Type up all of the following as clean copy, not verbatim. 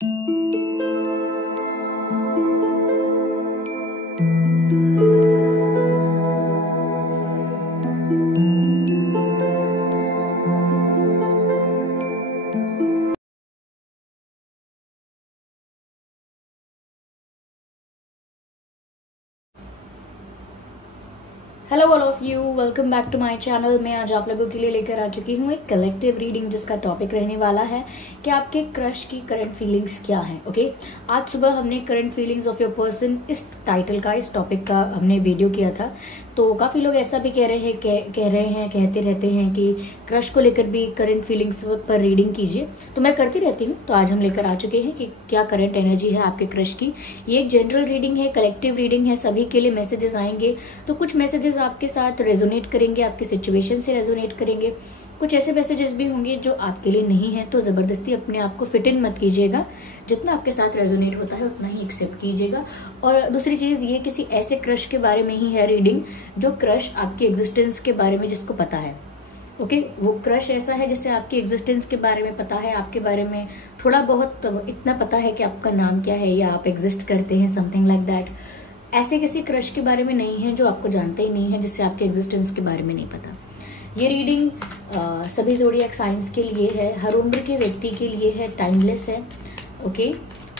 Hello all of you, welcome back to my channel. मैं आज आप लोगों के लिए लेकर आ चुकी हूँ एक कलेक्टिव रीडिंग जिसका टॉपिक रहने वाला है कि आपके क्रश की करंट फीलिंग्स क्या हैं। ओके, आज सुबह हमने current feelings of your person इस टाइटल का, इस टॉपिक का हमने वीडियो किया था। तो काफ़ी लोग ऐसा भी कहते रहते हैं कि क्रश को लेकर भी करंट फीलिंग्स पर रीडिंग कीजिए। तो मैं करती रहती हूँ, तो आज हम लेकर आ चुके हैं कि क्या करंट एनर्जी है आपके क्रश की। ये एक जनरल रीडिंग है, कलेक्टिव रीडिंग है, सभी के लिए मैसेजेस आएंगे। तो कुछ मैसेजेस आपके साथ रेजोनेट करेंगे, आपकी सिचुएशन से रेजोनेट करेंगे। कुछ ऐसे मैसेजेस भी होंगे जो आपके लिए नहीं है, तो जबरदस्ती अपने आप को फिट इन मत कीजिएगा। जितना आपके साथ रेजोनेट होता है उतना ही एक्सेप्ट कीजिएगा। और दूसरी चीज, ये किसी ऐसे क्रश के बारे में ही है रीडिंग जो क्रश आपके एग्जिस्टेंस के बारे में जिसको पता है। ओके, वो क्रश ऐसा है जिसे आपकी एग्जिस्टेंस के बारे में पता है, आपके बारे में थोड़ा बहुत इतना पता है कि आपका नाम क्या है या आप एग्जिस्ट करते हैं, समथिंग लाइक दैट। ऐसे किसी क्रश के बारे में नहीं है जो आपको जानते ही नहीं है, जिससे आपके एग्जिस्टेंस के बारे में नहीं पता। ये रीडिंग सभी ज़ोडिएक साइंस के लिए है, हर उम्र के व्यक्ति के लिए है, टाइमलेस है। ओके,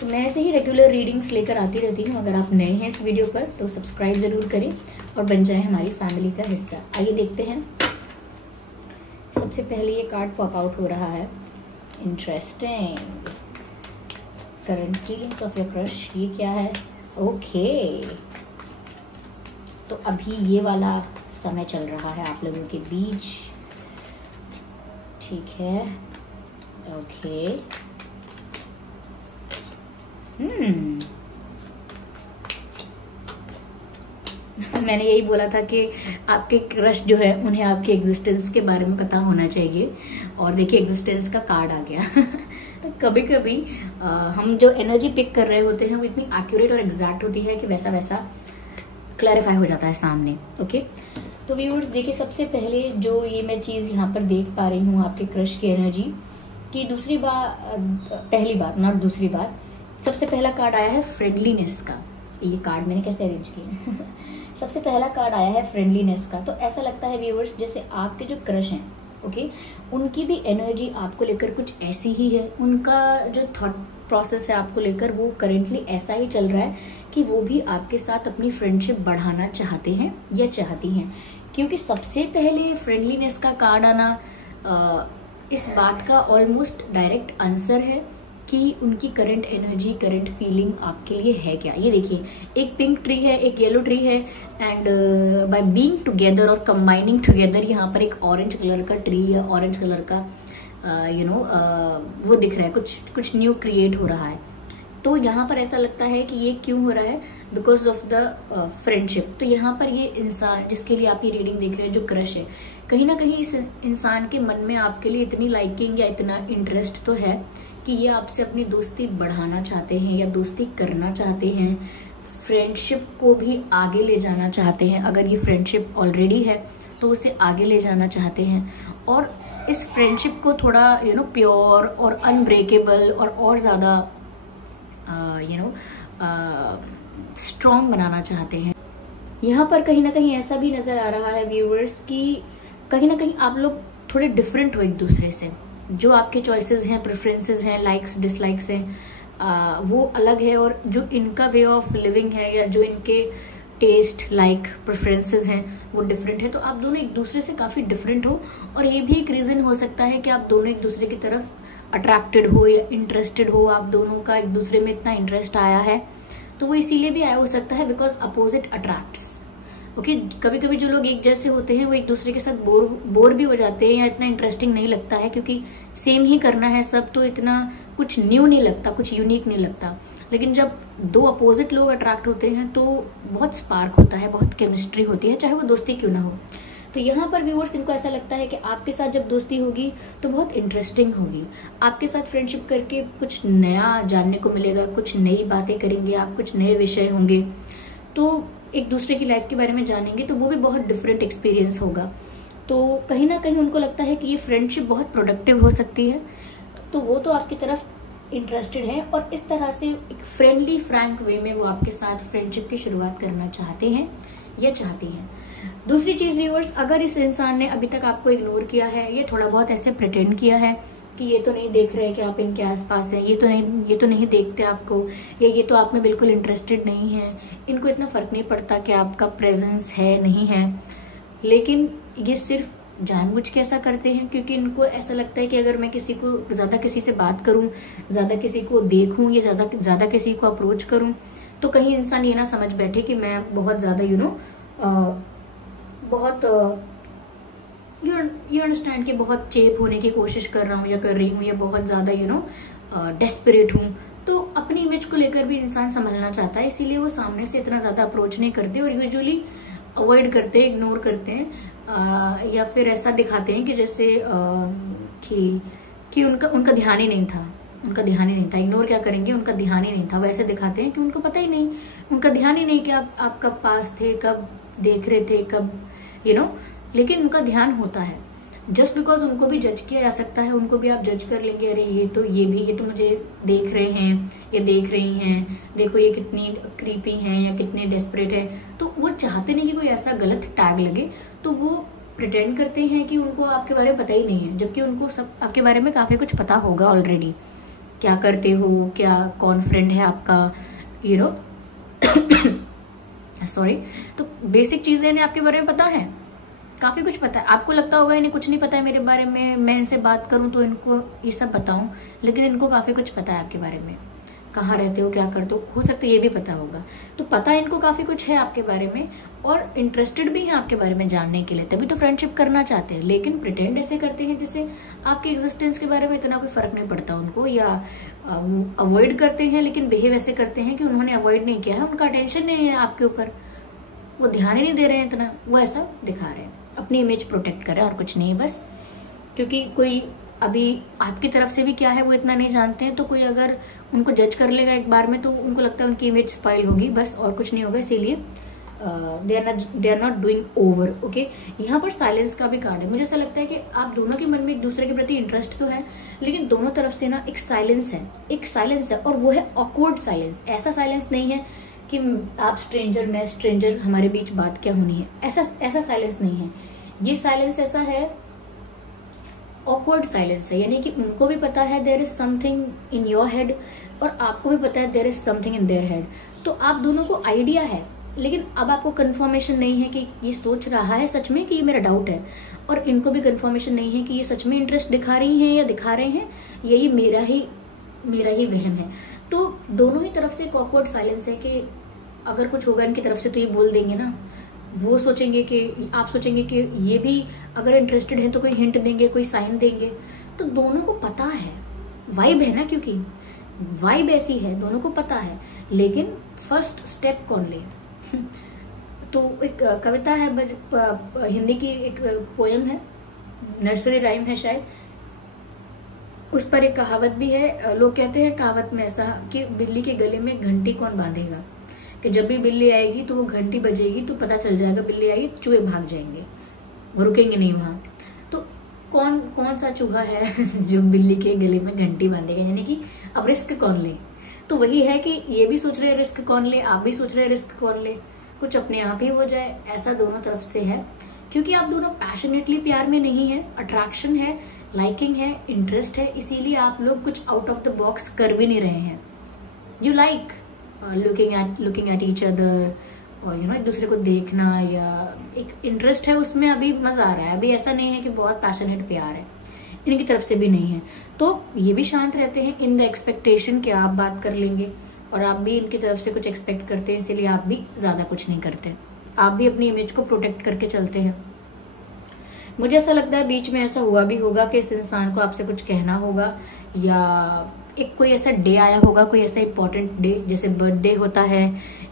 तो मैं ऐसे ही रेगुलर रीडिंग्स लेकर आती रहती हूँ। अगर आप नए हैं इस वीडियो पर तो सब्सक्राइब जरूर करें और बन जाए हमारी फैमिली का हिस्सा। आइए देखते हैं। सबसे पहले ये कार्ड पॉप आउट हो रहा है, interesting. Current feelings of your crush, ये क्या है? ओके, तो अभी ये वाला समय चल रहा है आप लोगों के बीच, ठीक है। ओके, मैंने यही बोला था कि आपके क्रश जो है उन्हें आपके एग्जिस्टेंस के बारे में पता होना चाहिए। और देखिए, एग्जिस्टेंस का कार्ड आ गया। कभी कभी हम जो एनर्जी पिक कर रहे होते हैं वो इतनी एक्यूरेट और एग्जैक्ट होती है कि वैसा वैसा क्लैरिफाई हो जाता है सामने। ओके, तो व्यूअर्स देखिए, सबसे पहले जो ये मैं चीज़ यहाँ पर देख पा रही हूँ आपके क्रश की एनर्जी की, पहली बार नॉट दूसरी बार, सबसे पहला कार्ड आया है फ्रेंडलीनेस का। ये कार्ड मैंने कैसे अरेंज किया? सबसे पहला कार्ड आया है फ्रेंडलीनेस का। तो ऐसा लगता है व्यूअर्स जैसे आपके जो क्रश हैं, ओके, उनकी भी एनर्जी आपको लेकर कुछ ऐसी ही है। उनका जो थॉट प्रोसेस है आपको लेकर वो करेंटली ऐसा ही चल रहा है कि वो भी आपके साथ अपनी फ्रेंडशिप बढ़ाना चाहते हैं या चाहती हैं। क्योंकि सबसे पहले फ्रेंडलीनेस का कार्ड आना इस बात का ऑलमोस्ट डायरेक्ट आंसर है कि उनकी करंट एनर्जी, करंट फीलिंग आपके लिए है क्या। ये देखिए, एक पिंक ट्री है, एक येलो ट्री है, एंड बाय बीइंग टुगेदर और कंबाइनिंग टुगेदर यहाँ पर एक ऑरेंज कलर का ट्री है, ऑरेंज कलर का वो दिख रहा है, कुछ न्यू क्रिएट हो रहा है। तो यहाँ पर ऐसा लगता है कि ये क्यों हो रहा है? Because of the friendship. तो यहाँ पर ये इंसान जिसके लिए आप ये रीडिंग देख रहे हैं, जो क्रश है, कहीं ना कहीं इस इंसान के मन में आपके लिए इतनी लाइकिंग या इतना इंटरेस्ट तो है कि ये आपसे अपनी दोस्ती बढ़ाना चाहते हैं या दोस्ती करना चाहते हैं, फ्रेंडशिप को भी आगे ले जाना चाहते हैं। अगर ये फ्रेंडशिप ऑलरेडी है तो उसे आगे ले जाना चाहते हैं और इस फ्रेंडशिप को थोड़ा प्योर और अनब्रेकेबल और ज़्यादा स्ट्रॉन्ग बनाना चाहते हैं। यहाँ पर कहीं ना कहीं ऐसा भी नज़र आ रहा है व्यूअर्स कि कहीं ना कहीं आप लोग थोड़े डिफरेंट हो एक दूसरे से। जो आपके चॉइसेस हैं, प्रेफरेंसेस हैं, लाइक्स डिसलाइक्स हैं, वो अलग है। और जो इनका वे ऑफ लिविंग है या जो इनके टेस्ट, लाइक, प्रेफरेंसेस हैं वो डिफरेंट है। तो आप दोनों एक दूसरे से काफ़ी डिफरेंट हो। और ये भी एक रीज़न हो सकता है कि आप दोनों एक दूसरे की तरफ अट्रैक्टेड हो या इंटरेस्टेड हो, आप दोनों का एक दूसरे में इतना इंटरेस्ट आया है। तो वो इसीलिए भी आया हो सकता है बिकॉज अपोजिट अट्रैक्ट्स। ओके, कभी कभी जो लोग एक जैसे होते हैं वो एक दूसरे के साथ बोर भी हो जाते हैं या इतना इंटरेस्टिंग नहीं लगता है, क्योंकि सेम ही करना है सब, तो इतना कुछ न्यू नहीं लगता, कुछ यूनिक नहीं लगता। लेकिन जब दो अपोजिट लोग अट्रैक्ट होते हैं तो बहुत स्पार्क होता है, बहुत केमिस्ट्री होती है, चाहे वो दोस्ती क्यों ना हो। तो यहाँ पर व्यूअर्स इनको ऐसा लगता है कि आपके साथ जब दोस्ती होगी तो बहुत इंटरेस्टिंग होगी। आपके साथ फ्रेंडशिप करके कुछ नया जानने को मिलेगा, कुछ नई बातें करेंगे आप, कुछ नए विषय होंगे, तो एक दूसरे की लाइफ के बारे में जानेंगे, तो वो भी बहुत डिफरेंट एक्सपीरियंस होगा। तो कहीं ना कहीं उनको लगता है कि ये फ्रेंडशिप बहुत प्रोडक्टिव हो सकती है। तो वो तो आपकी तरफ इंटरेस्टेड हैं और इस तरह से एक फ्रेंडली फ्रैंक वे में वो आपके साथ फ्रेंडशिप की शुरुआत करना चाहते हैं या चाहती हैं। दूसरी चीज व्यूअर्स, अगर इस इंसान ने अभी तक आपको इग्नोर किया है, ये थोड़ा बहुत ऐसे प्रिटेंड किया है कि ये तो नहीं देख रहे कि आप इनके आसपास हैं, ये तो नहीं देखते आपको, या ये तो आप में बिल्कुल इंटरेस्टेड नहीं है, इनको इतना फर्क नहीं पड़ता कि आपका प्रेजेंस है नहीं है, लेकिन ये सिर्फ जानबूझ के ऐसा करते हैं क्योंकि इनको ऐसा लगता है कि अगर मैं ज्यादा किसी से बात करूं, ज्यादा किसी को देखूं या ज्यादा किसी को अप्रोच करूं तो कहीं इंसान ये ना समझ बैठे कि मैं बहुत ज्यादा बहुत यू अंडरस्टैंड कि बहुत चेप होने की कोशिश कर रहा हूँ या कर रही हूँ या बहुत ज्यादा डेस्परेट हूँ। तो अपनी इमेज को लेकर भी इंसान समझना चाहता है, इसीलिए वो सामने से इतना ज्यादा अप्रोच नहीं करते और यूजुअली अवॉइड करते हैं, इग्नोर करते हैं, या फिर ऐसा दिखाते हैं कि जैसे कि उनका ध्यान ही नहीं था, इग्नोर क्या करेंगे, उनका ध्यान ही नहीं था। वैसे दिखाते हैं कि उनको पता ही नहीं, उनका ध्यान ही नहीं कि आप कब पास थे, कब देख रहे थे, कब लेकिन उनका ध्यान होता है। जस्ट बिकॉज उनको भी जज किया जा सकता है, उनको भी आप जज कर लेंगे, अरे ये तो मुझे देख रहे हैं, ये देख रही हैं, देखो ये कितनी क्रीपी हैं या कितने डेस्परेट है। तो वो चाहते नहीं कि कोई ऐसा गलत टैग लगे, तो वो प्रिटेंड करते हैं कि उनको आपके बारे में पता ही नहीं है, जबकि उनको सब आपके बारे में काफी कुछ पता होगा ऑलरेडी। क्या करते हो, क्या कौन फ्रेंड है आपका, सॉरी। तो बेसिक चीजें इन्हें आपके बारे में पता है, काफी कुछ पता है। आपको लगता होगा इन्हें कुछ नहीं पता है मेरे बारे में, मैं इनसे बात करूं तो इनको ये सब बताऊं, लेकिन इनको काफी कुछ पता है आपके बारे में। कहाँ रहते हो, क्या करते हो सकता है ये भी पता होगा। तो पता इनको काफी कुछ है आपके बारे में और इंटरेस्टेड भी है आपके बारे में जानने के लिए, तभी तो फ्रेंडशिप करना चाहते हैं। लेकिन प्रिटेंड ऐसे करते हैं जैसे आपके एग्जिस्टेंस के बारे में इतना कोई फर्क नहीं पड़ता उनको, या अवॉइड करते हैं, लेकिन बिहेव ऐसे करते हैं कि उन्होंने अवॉइड नहीं किया है, उनका अटेंशन नहीं है आपके ऊपर, वो ध्यान ही नहीं दे रहे हैं इतना, वो ऐसा दिखा रहे हैं, अपनी इमेज प्रोटेक्ट कर रहे हैं और कुछ नहीं है बस। क्योंकि कोई अभी आपकी तरफ से भी क्या है वो इतना नहीं जानते हैं, तो कोई अगर उनको जज कर लेगा एक बार में तो उनको लगता है उनकी इमेज स्पाइल होगी, बस और कुछ नहीं होगा। इसीलिए they are not doing over. Okay, यहाँ पर साइलेंस का भी कार्ड है। मुझे ऐसा लगता है कि आप दोनों के मन में एक दूसरे के प्रति इंटरेस्ट तो है, लेकिन दोनों तरफ से ना एक साइलेंस है और वो है ऑकवर्ड साइलेंस। ऐसा साइलेंस नहीं है कि आप स्ट्रेंजर, मैं स्ट्रेंजर, हमारे बीच बात क्या होनी है, ऐसा साइलेंस नहीं है। ये साइलेंस ऐसा है, ऑकवर्ड साइलेंस है, यानी कि उनको भी पता है there is something in your head और आपको भी पता है there is something in their head. तो आप दोनों को आइडिया है, लेकिन अब आपको कंफर्मेशन नहीं है कि ये सोच रहा है सच में कि ये मेरा डाउट है, और इनको भी कंफर्मेशन नहीं है कि ये सच में इंटरेस्ट दिखा रही हैं या दिखा रहे हैं, ये मेरा ही वहम है। तो दोनों ही तरफ से एक ऑकवर्ड साइलेंस है कि अगर कुछ होगा इनकी तरफ से तो ये बोल देंगे ना, वो सोचेंगे कि आप सोचेंगे कि ये भी अगर इंटरेस्टेड है तो कोई हिंट देंगे, कोई साइन देंगे। तो दोनों को पता है, वाइब है ना, क्योंकि वाइब ऐसी है, दोनों को पता है, लेकिन फर्स्ट स्टेप कौन ले। तो एक कविता है, हिंदी की एक पोयम है, नर्सरी राइम है शायद, उस पर एक कहावत भी है। लोग कहते हैं कहावत में ऐसा कि बिल्ली के गले में घंटी कौन बांधेगा, कि जब भी बिल्ली आएगी तो वो घंटी बजेगी तो पता चल जाएगा बिल्ली आई, चूहे भाग जाएंगे, वो रुकेंगे नहीं वहां। तो कौन सा चूहा है जो बिल्ली के गले में घंटी बांधेगा, यानी कि अब रिस्क कौन ले। तो वही है कि ये भी सोच रहे हैं रिस्क कौन ले, आप भी सोच रहे हैं रिस्क कौन ले, कुछ अपने आप ही हो जाए, ऐसा दोनों तरफ से है। क्योंकि आप दोनों पैशनेटली प्यार में नहीं है, अट्रैक्शन है, लाइकिंग है, इंटरेस्ट है, इसीलिए आप लोग कुछ आउट ऑफ द बॉक्स कर भी नहीं रहे हैं। You like looking at each other, और एक दूसरे को देखना, या एक इंटरेस्ट है उसमें, अभी मजा आ रहा है। अभी ऐसा नहीं है कि बहुत पैशनेट प्यार है, इनकी तरफ से भी नहीं है। तो ये भी शांत रहते हैं इन द एक्सपेक्टेशन कि आप बात कर लेंगे, और आप भी इनकी तरफ से कुछ एक्सपेक्ट करते हैं, इसीलिए आप भी ज्यादा कुछ नहीं करते, आप भी अपनी इमेज को प्रोटेक्ट करके चलते हैं। मुझे ऐसा लगता है बीच में ऐसा हुआ भी होगा कि इस इंसान को आपसे कुछ कहना होगा, या एक कोई ऐसा डे आया होगा, कोई ऐसा इंपॉर्टेंट डे, जैसे बर्थडे होता है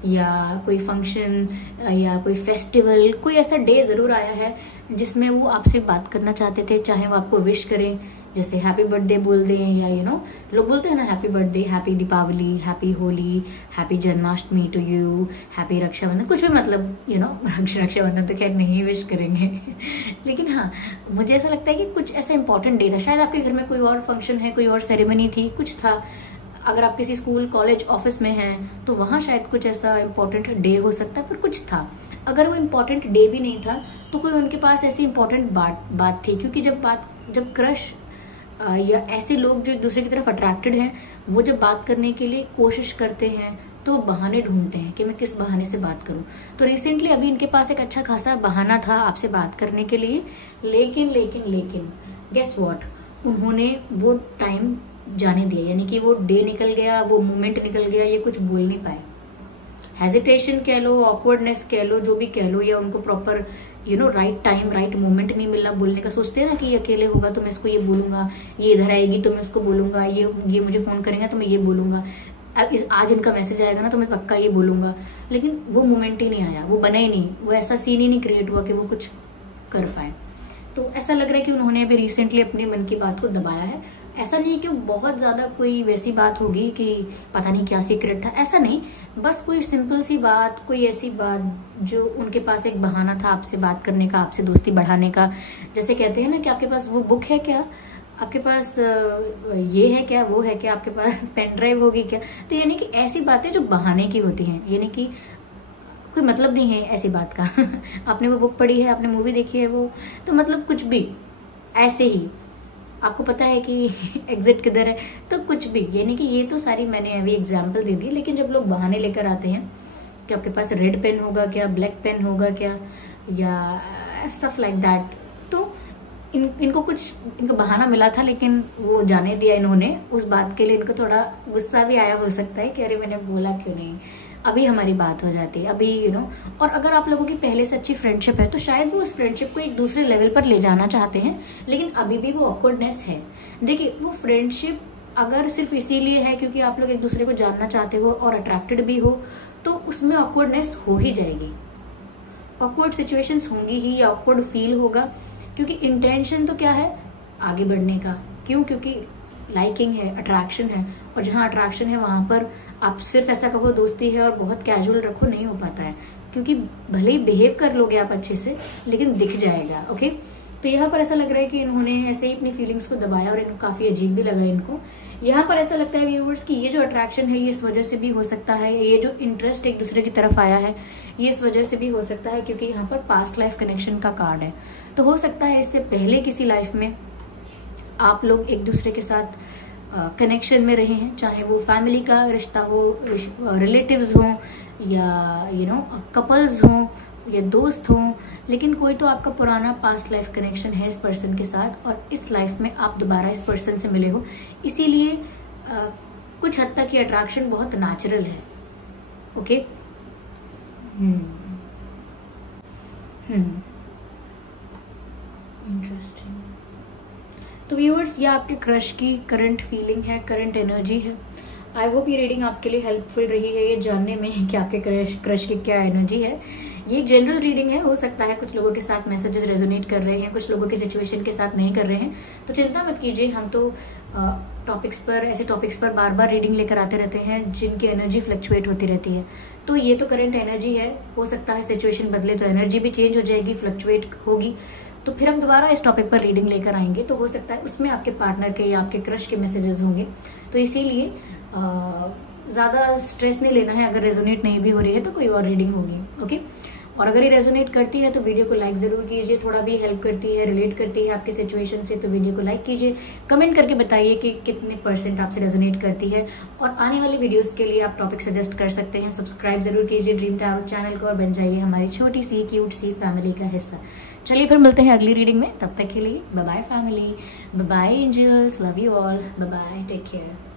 या कोई फंक्शन या कोई फेस्टिवल, कोई ऐसा डे जरूर आया है जिसमें वो आपसे बात करना चाहते थे। चाहे वो आपको विश करें, जैसे हैप्पी बर्थडे बोल दें, या लोग बोलते हैं ना happy birthday, happy Deepavali, happy Holi, happy Janmashtami to you, happy Rakshabandhan, कुछ भी, मतलब रक्षाबंधन तो खैर नहीं विश करेंगे लेकिन हाँ, मुझे ऐसा लगता है कि कुछ ऐसा इंपॉर्टेंट डे था, शायद आपके घर में कोई और फंक्शन है, कोई और सेरेमनी थी, कुछ था, अगर आप किसी स्कूल कॉलेज ऑफिस में हैं तो वहाँ शायद कुछ ऐसा इम्पोर्टेंट डे हो सकता है, पर कुछ था। अगर वो इम्पोर्टेंट डे भी नहीं था तो कोई उनके पास ऐसी इम्पोर्टेंट बात थी, क्योंकि जब क्रश या ऐसे लोग जो एक दूसरे की तरफ अट्रैक्टेड हैं, वो जब बात करने के लिए कोशिश करते हैं तो बहाने ढूंढते हैं कि मैं किस बहाने से बात करूं। तो रिसेंटली अभी इनके पास एक अच्छा खासा बहाना था आपसे बात करने के लिए, लेकिन गेस व्हाट, उन्होंने वो टाइम जाने दिया, यानी कि वो डे निकल गया, वो मोमेंट निकल गया, ये कुछ बोल नहीं पाए। हेजिटेशन कह लो, ऑकवर्डनेस कह लो, जो भी कह लो, या उनको proper right time right moment नहीं मिलना बोलने का। सोचते हैं ना कि ये अकेले होगा तो मैं इसको ये बोलूंगा, ये इधर आएगी तो मैं उसको बोलूंगा, ये मुझे फोन करेगा तो मैं ये बोलूंगा, आज इनका मैसेज आएगा ना तो मैं पक्का ये बोलूंगा। लेकिन वो मोमेंट ही नहीं आया, वो बना ही नहीं, वो ऐसा सीन ही नहीं क्रिएट हुआ कि वो कुछ कर पाए। तो ऐसा लग रहा है कि उन्होंने अभी रिसेंटली अपने मन की बात को दबाया है। ऐसा नहीं कि बहुत ज्यादा कोई वैसी बात होगी कि पता नहीं क्या सीक्रेट था, ऐसा नहीं, बस कोई सिंपल सी बात, कोई ऐसी बात जो उनके पास एक बहाना था आपसे बात करने का, आपसे दोस्ती बढ़ाने का। जैसे कहते हैं ना कि आपके पास वो बुक है क्या, आपके पास ये है क्या, वो है क्या, आपके पास पेन ड्राइव होगी क्या। तो यानी कि ऐसी बातें जो बहाने की होती हैं, यानी कि कोई मतलब नहीं है ऐसी बात का आपने वो बुक पढ़ी है, आपने मूवी देखी है, वो तो मतलब कुछ भी ऐसे ही आपको पता है कि एग्जिट किधर है, तो कुछ भी, यानी कि ये तो सारी मैंने अभी एग्जाम्पल दे दी। लेकिन जब लोग बहाने लेकर आते हैं कि आपके पास रेड पेन होगा क्या, ब्लैक पेन होगा क्या, या स्टफ लाइक दैट, तो इनको बहाना मिला था, लेकिन वो जाने दिया इन्होंने। उस बात के लिए इनको थोड़ा गुस्सा भी आया हो सकता है कि अरे मैंने बोला क्यों नहीं, अभी हमारी बात हो जाती है अभी और अगर आप लोगों की पहले से अच्छी फ्रेंडशिप है तो शायद वो उस फ्रेंडशिप को एक दूसरे लेवल पर ले जाना चाहते हैं, लेकिन अभी भी वो ऑकवर्डनेस है। देखिए, वो फ्रेंडशिप अगर सिर्फ इसीलिए है क्योंकि आप लोग एक दूसरे को जानना चाहते हो और अट्रैक्टेड भी हो, तो उसमें ऑकवर्डनेस हो ही जाएगी, ऑकवर्ड सिचुएशंस होंगी ही, ऑकवर्ड फील होगा, क्योंकि इंटेंशन तो क्या है, आगे बढ़ने का। क्यों? क्योंकि लाइकिंग है, अट्रैक्शन है, और जहाँ अट्रैक्शन है वहां पर आप सिर्फ ऐसा कहो दोस्ती है और बहुत कैजुअल रखो, नहीं हो पाता है, क्योंकि भले ही बिहेव कर लोगे आप अच्छे से, लेकिन दिख जाएगा। ओके, तो यहाँ पर ऐसा लग रहा है कि इन्होंने ऐसे ही अपनी फीलिंग्स को दबाया और इनको काफी अजीब भी लगा इनको। यहाँ पर ऐसा लगता है व्यूअर्स कि ये जो अट्रैक्शन है ये इस वजह से भी हो सकता है, ये जो इंटरेस्ट एक दूसरे की तरफ आया है ये इस वजह से भी हो सकता है क्योंकि यहाँ पर पास्ट लाइफ कनेक्शन का कार्ड है। तो हो सकता है इससे पहले किसी लाइफ में आप लोग एक दूसरे के साथ कनेक्शन में रहे हैं, चाहे वो फैमिली का रिश्ता हो, रिलेटिव्स हों, या कपल्स हों, या दोस्त हों, लेकिन कोई तो आपका पुराना पास्ट लाइफ कनेक्शन है इस पर्सन के साथ, और इस लाइफ में आप दोबारा इस पर्सन से मिले हो, इसीलिए कुछ हद तक ये अट्रैक्शन बहुत नेचुरल है। Okay, interesting. तो व्यूअर्स, ये आपके क्रश की करंट फीलिंग है, करंट एनर्जी है। आई होप ये रीडिंग आपके लिए हेल्पफुल रही है ये जानने में कि आपके क्रश की क्या एनर्जी है। ये एक जनरल रीडिंग है, हो सकता है कुछ लोगों के साथ मैसेजेस रेजोनेट कर रहे हैं, कुछ लोगों की सिचुएशन के साथ नहीं कर रहे हैं, तो चिंता मत कीजिए। हम तो ऐसे टॉपिक्स पर बार बार रीडिंग लेकर आते रहते हैं जिनकी एनर्जी फ्लक्चुएट होती रहती है। तो ये तो करंट एनर्जी है, हो सकता है सिचुएशन बदले तो एनर्जी भी चेंज हो जाएगी, फ्लक्चुएट होगी, तो फिर हम दोबारा इस टॉपिक पर रीडिंग लेकर आएंगे, तो हो सकता है उसमें आपके पार्टनर के या आपके क्रश के मैसेजेस होंगे। तो इसीलिए ज़्यादा स्ट्रेस नहीं लेना है, अगर रेजोनेट नहीं भी हो रही है तो कोई और रीडिंग होगी। ओके, और अगर ये रेजोनेट करती है तो वीडियो को लाइक जरूर कीजिए, थोड़ा भी हेल्प करती है, रिलेट करती है आपकी सिचुएशन से, तो वीडियो को लाइक कीजिए, कमेंट करके बताइए कि कितने % आपसे रेजोनेट करती है, और आने वाली वीडियोस के लिए आप टॉपिक सजेस्ट कर सकते हैं। सब्सक्राइब जरूर कीजिए ड्रीम ट्रैवल चैनल को और बन जाइए हमारी छोटी सी क्यूट सी फैमिली का हिस्सा। चलिए फिर मिलते हैं अगली रीडिंग में, तब तक के लिए bye bye family, bye bye angels, love you all, bye bye, take care.